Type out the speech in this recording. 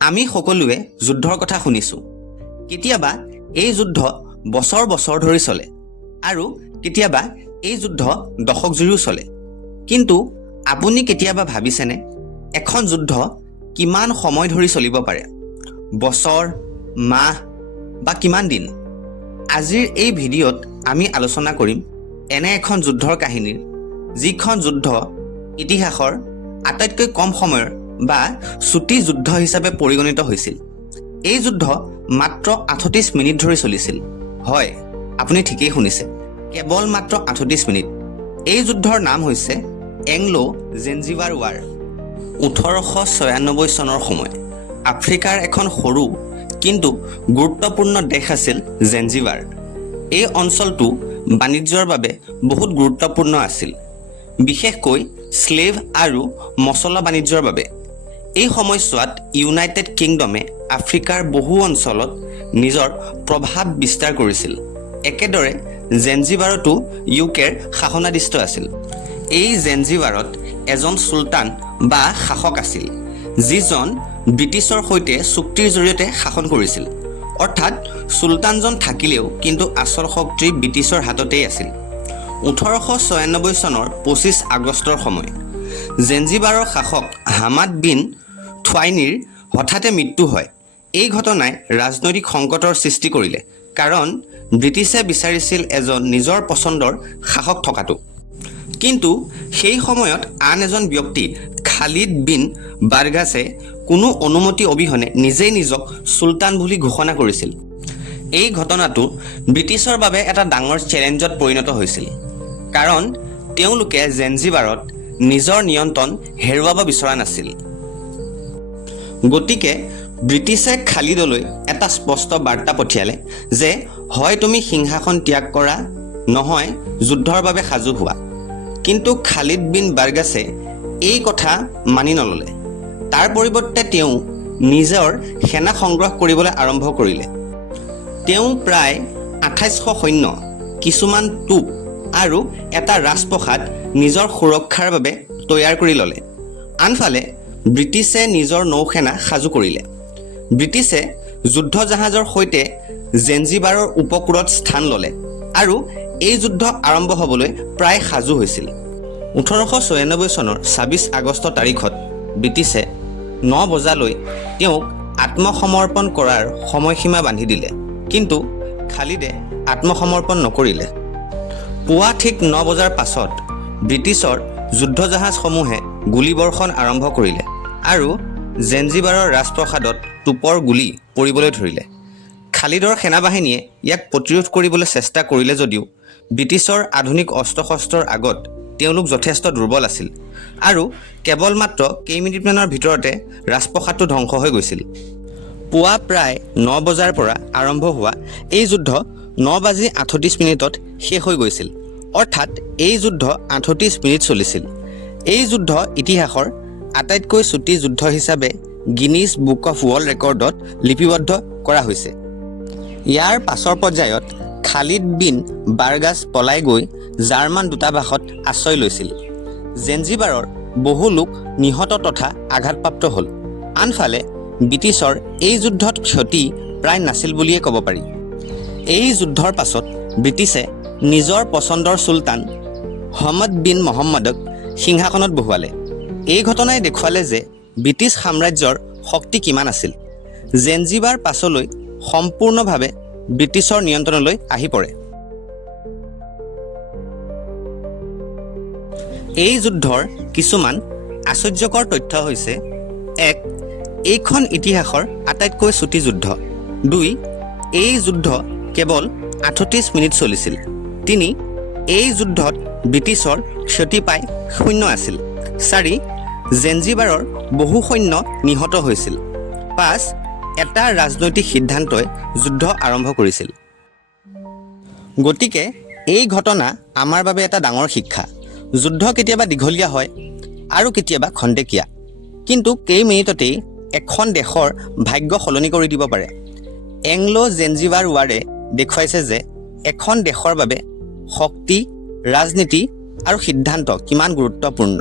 আমি সকলোৱে যুদ্ধৰ কথা শুনিছোঁ। কেতিয়াবা এই যুদ্ধ বছৰ বছৰ ধৰি চলে আৰু কেতিয়াবা এই যুদ্ধ দশক জুৰিও চলে। কিন্তু আপুনি কেতিয়াবা ভাবিছেনে এখন যুদ্ধ কিমান সময় ধৰি চলিব পাৰে? বছৰ, মাহ বা কিমান দিন? আজিৰ এই ভিডিঅ'ত আমি আলোচনা কৰিম এনে এখন যুদ্ধৰ কাহিনীৰ, যিখন যুদ্ধ ইতিহাসৰ আটাইতকৈ কম সময়ৰ বা চুটি যুদ্ধ হিচাপে পৰিগণিত হৈছিল। এই যুদ্ধ মাত্ৰ ৩৮ মিনিট ধৰি চলিছিল। হয়, আপুনি ঠিকেই শুনিছে, কেৱল মাত্ৰ ৩৮ মিনিট। এই যুদ্ধৰ নাম হৈছে এংলো-জেঞ্জিবাৰ ৱাৰ। ১৮৯৬ চনৰ সময় আফ্ৰিকাৰ এখন সৰু কিন্তু গুৰুত্বপূৰ্ণ দেশ আছিল জেঞ্জিবাৰ। এই অঞ্চলটো বাণিজ্যৰ বাবে বহুত গুৰুত্বপূৰ্ণ আছিল, বিশেষকৈ স্লেভ আৰু মছলা বাণিজ্যৰ বাবে। এই সময়ছোৱাত ইউনাইটেড কিংডমে আফ্ৰিকাৰ বহু অঞ্চলত নিজৰ প্ৰভাৱ বিস্তাৰ কৰিছিল। একেদৰে জেঞ্জিবাৰতো ইউকেৰ শাসনাধীষ্ঠ আছিল। এই জেঞ্জিবাৰত এজন চুলতান বা শাসক আছিল, যিজন ব্ৰিটিছৰ সৈতে চুক্তিৰ জৰিয়তে শাসন কৰিছিল। অৰ্থাৎ চুলতানজন থাকিলেও কিন্তু আচল শক্তি ব্ৰিটিছৰ হাততেই আছিল। ১৮৯৬ চনৰ ২৫ আগষ্টৰ সময় জেঞ্জিবাৰৰ শাসক হামাদ বিন থোৱাইনিৰ হঠাতে মৃত্যু হয়। এই ঘটনাই ৰাজনৈতিক সংকটৰ সৃষ্টি কৰিলে, কাৰণ ব্ৰিটিছে বিচাৰিছিল এজন নিজৰ পচন্দৰ শাসক থকাটো। কিন্তু সেই সময়ত আন এজন ব্যক্তি খালিদ বিন বাৰগাছে কোনো অনুমতি অবিহনে নিজেই নিজক চুলতান বুলি ঘোষণা কৰিছিল। এই ঘটনাটো ব্ৰিটিছৰ বাবে এটা ডাঙৰ চেলেঞ্জত পৰিণত হৈছিল, কাৰণ তেওঁলোকে জেঞ্জিবাৰত নিজৰ নিয়ন্ত্ৰণ হেৰুৱাব বিচৰা নাছিল। গতিকে ব্ৰিটিছে খালিদলৈ এটা স্পষ্ট বাৰ্তা পঠিয়ালে যে হয় তুমি সিংহাসন ত্যাগ কৰা, নহয় যুদ্ধৰ বাবে সাজু হোৱা। কিন্তু খালিদ বিন বাৰগাছে এই কথা মানি নললে। তাৰ পৰিৱৰ্তে তেওঁ নিজৰ সেনা সংগ্ৰহ কৰিবলৈ আৰম্ভ কৰিলে। তেওঁ প্ৰায় ২৮০০ সৈন্য, কিছুমান তোপ আৰু এটা ৰাজপ্ৰসাদ নিজৰ সুৰক্ষাৰ বাবে তৈয়াৰ কৰি ল'লে। আনফালে ব্ৰিটিছে নিজৰ নৌসেনা সাজু কৰিলে। ব্ৰিটিছে যুদ্ধ জাহাজৰ সৈতে জেঞ্জিবাৰৰ উপকূলত স্থান ল'লে আৰু এই যুদ্ধ আৰম্ভ হ'বলৈ প্ৰায় সাজু হৈছিল। ১৮৯৬ চনৰ ২৬ আগষ্ট তাৰিখত ব্ৰিটিছে ৯ বজালৈ তেওঁক আত্মসমৰ্পণ কৰাৰ সময়সীমা বান্ধি দিলে, কিন্তু খালিদে আত্মসমৰ্পণ নকৰিলে। পুৱা ঠিক ৯ বজাৰ পাছত ব্ৰিটিছৰ যুদ্ধজাহাজসমূহে গুলীবৰ্ষণ আৰম্ভ কৰিলে আৰু জেঞ্জিবাৰৰ ৰাজপ্ৰসাদত তোপৰ গুলী পৰিবলৈ ধৰিলে। খালিদৰ সেনাবাহিনীয়ে ইয়াক প্ৰতিৰোধ কৰিবলৈ চেষ্টা কৰিলে যদিও ব্ৰিটিছৰ আধুনিক অস্ত্ৰ শস্ত্ৰৰ আগত তেওঁলোক যথেষ্ট দুৰ্বল আছিল আৰু কেৱল মাত্ৰ কেইমিনিটমানৰ ভিতৰতে ৰাজপ্ৰসাদটো ধ্বংস হৈ গৈছিল। পুৱা প্ৰায় ৯ বজাৰ পৰা আৰম্ভ হোৱা এই যুদ্ধ ৯:৩৮ শেষ হৈ গৈছিল। অৰ্থাৎ এই যুদ্ধ ৩৮ মিনিট চলিছিল। এই যুদ্ধ ইতিহাসৰ আটাইতকৈ চুটি যুদ্ধ হিচাপে গিনিজ বুক অফ ৱৰ্ল্ড ৰেকৰ্ডত লিপিবদ্ধ কৰা হৈছে। ইয়াৰ পাছৰ পৰ্যায়ত খালিদ বিন বাৰগাছ পলাই গৈ জাৰ্মান দূতাবাসত আশ্ৰয় লৈছিল। জেঞ্জিবাৰৰ বহু লোক নিহত তথা আঘাতপ্ৰাপ্ত হ'ল। আনফালে ব্ৰিটিছৰ এই যুদ্ধত ক্ষতি প্ৰায় নাছিল বুলিয়েই ক'ব পাৰি। এই যুদ্ধৰ পাছত ব্ৰিটিছে নিজৰ পচন্দৰ চুলতান হমদ বিন মহম্মদক সিংহাসনত বহুৱালে। এই ঘটনাই দেখুৱালে যে ব্ৰিটিছ সাম্ৰাজ্যৰ শক্তি কিমান আছিল। জেঞ্জিবাৰ পাছলৈ সম্পূৰ্ণভাৱে ব্ৰিটিছৰ নিয়ন্ত্ৰণলৈ আহি পৰে। এই যুদ্ধৰ কিছুমান আশ্চৰ্যকৰ তথ্য হৈছে: ১. এইখন ইতিহাসৰ আটাইতকৈ চুটি যুদ্ধ। ২. এই যুদ্ধ কেৱল ৩৮ মিনিট চলিছিল। ৩. এই যুদ্ধত ব্ৰিটিছৰ ক্ষতি প্ৰায় শূন্য আছিল। ৪. জেঞ্জিবাৰৰ বহু সৈন্য নিহত হৈছিল। ৫. এটা ৰাজনৈতিক সিদ্ধান্তই যুদ্ধ আৰম্ভ কৰিছিল। গতিকে এই ঘটনা আমাৰ বাবে এটা ডাঙৰ শিক্ষা। যুদ্ধ কেতিয়াবা দীঘলীয়া হয় আৰু কেতিয়াবা খন্তেকীয়া, কিন্তু কেইমিনিটতেই এখন দেশৰ ভাগ্য সলনি কৰি দিব পাৰে। এংলো-জেঞ্জিবাৰ ৱাৰে দেখুৱাইছে যে এখন দেশৰ বাবে শক্তি, ৰাজনীতি আৰু সিদ্ধান্ত কিমান গুৰুত্বপূৰ্ণ।